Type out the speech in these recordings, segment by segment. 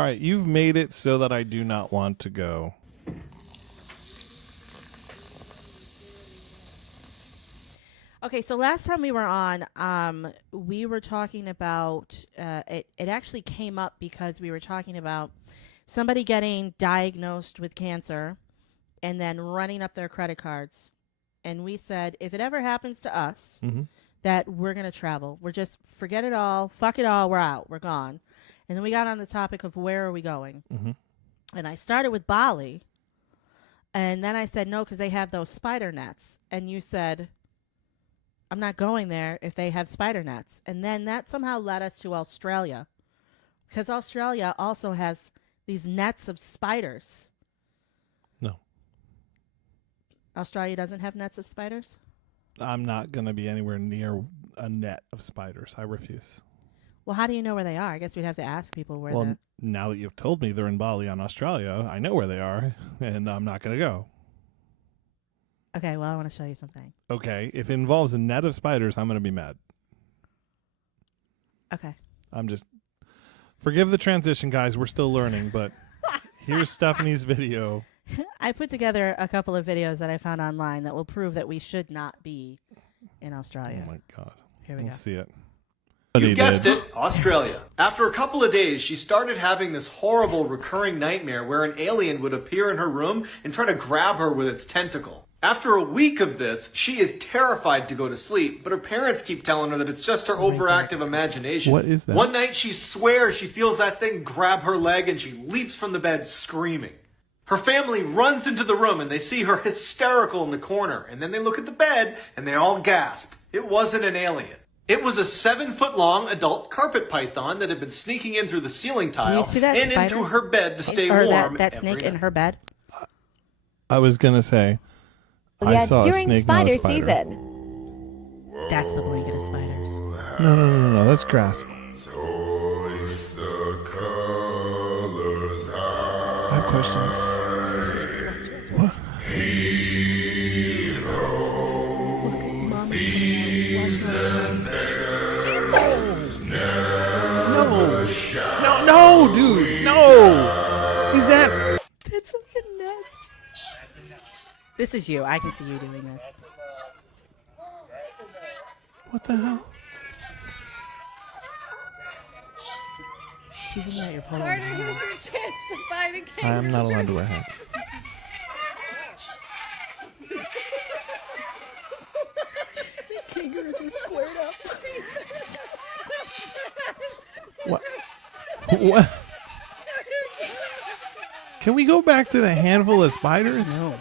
All right, you've made it so that I do not want to go. Okay, so last time we were on, we were talking about it. It actually came up because we were talking about somebody getting diagnosed with cancer and then running up their credit cards. And we said, if it ever happens to us, that we're going to travel. We're just forget it all, fuck it all, we're out, we're gone. And then we got on the topic of where are we going. And I started with Bali. And then I said, no, because they have those spider nets. And you said, I'm not going there if they have spider nets. And then that somehow led us to Australia. Because Australia also has these nets of spiders. No. Australia doesn't have nets of spiders? I'm not going to be anywhere near a net of spiders. I refuse. Well, how do you know where they are? I guess we'd have to ask people where Well, now that you've told me they're in Bali on Australia, I know where they are, and I'm not going to go. Okay, well, I want to show you something. Okay, if it involves a net of spiders, I'm going to be mad. Okay. Forgive the transition, guys. We're still learning, but here's Stephanie's video. I put together a couple of videos that I found online that will prove that we should not be in Australia. Oh, my God. Here we go. Let's see it. You guessed it, Australia. After a couple of days, she started having this horrible recurring nightmare where an alien would appear in her room and try to grab her with its tentacle. After a week of this, she is terrified to go to sleep, but her parents keep telling her that it's just her overactive imagination. What is that? One night, she swears she feels that thing grab her leg and she leaps from the bed screaming. Her family runs into the room and they see her hysterical in the corner, and then they look at the bed and they all gasp. It wasn't an alien. It was a 7-foot-long adult carpet python that had been sneaking in through the ceiling tile and into her bed to stay warm. Or that snake in her bed? I was going to say, I saw during a snake, spider not a spider. season. That's the blanket of spiders. No. That's grass. I have questions. What? No, dude, no. Is that? That's like a nest. This is you. I can see you doing this. What the hell? She's looking at your polo. Harder, here's your chance to find a kangaroo. I'm not allowed to wear hats. The kangaroo just squared up. What? What? Can we go back to the handful of spiders? No.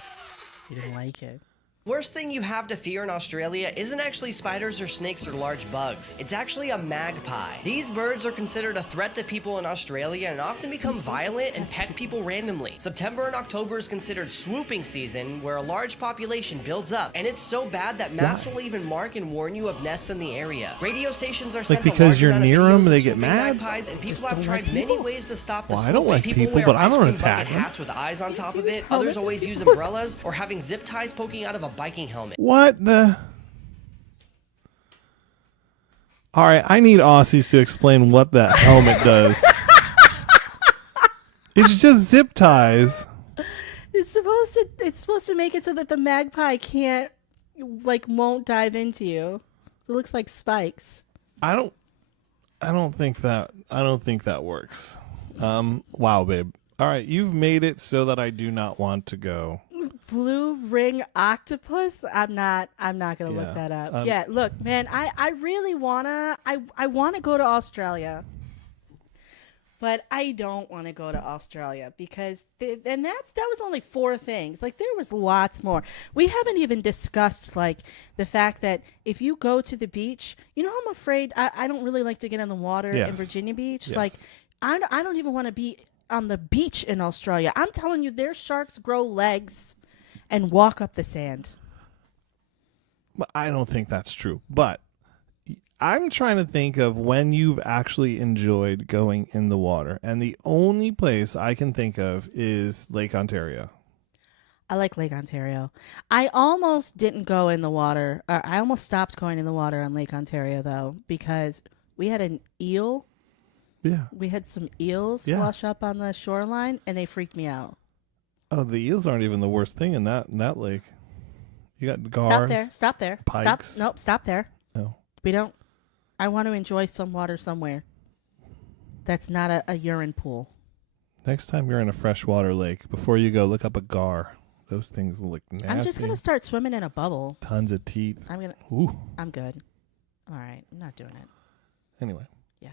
You didn't like it. Worst thing you have to fear in Australia isn't actually spiders or snakes or large bugs. It's actually a magpie. These birds are considered a threat to people in Australia and often become violent and peck people randomly. September and October is considered swooping season, where a large population builds up, and it's so bad that maps will even mark and warn you of nests in the area. Radio stations are sent because you're near them, they get swooping mad? magpies, and people have tried many ways to stop the Well, I swooping. don't like people, wear but I don't ice cream attack bucket them. hats with eyes on top of it. Others always use umbrellas or having zip ties poking out of a biking helmet. What the? All right, I need Aussies to explain what that helmet does. It's just zip ties. It's supposed to make it so that the magpie won't dive into you. It looks like spikes. I don't think that works. Wow, babe. All right, you've made it so that I do not want to go. Blue ring octopus? I'm not gonna look that up. Yeah, look, man, I really wanna go to Australia. But I don't want to go to Australia because that was only 4 things. Like, there was lots more. We haven't even discussed, like, the fact that if you go to the beach, you know, I'm afraid I don't really like to get in the water in Virginia Beach. Yes. Like, I don't even want to be on the beach in Australia. I'm telling you, their sharks grow legs and walk up the sand. I don't think that's true, but I'm trying to think of when you've actually enjoyed going in the water, and the only place I can think of is Lake Ontario. I like Lake Ontario. I almost didn't go in the water. I almost stopped going in the water on Lake Ontario, though, because we had an eel Yeah. We had some eels Yeah. wash up on the shoreline, and they freaked me out. Oh, the eels aren't even the worst thing in that lake. You got gars. Stop there. Stop there. Pikes. Stop. Nope. Stop there. No. We don't. I want to enjoy some water somewhere. That's not a urine pool. Next time you're in a freshwater lake, before you go, look up a gar. Those things look nasty. I'm just gonna start swimming in a bubble. Tons of teeth. I'm Ooh. good. All right. I'm not doing it. Anyway. Yeah.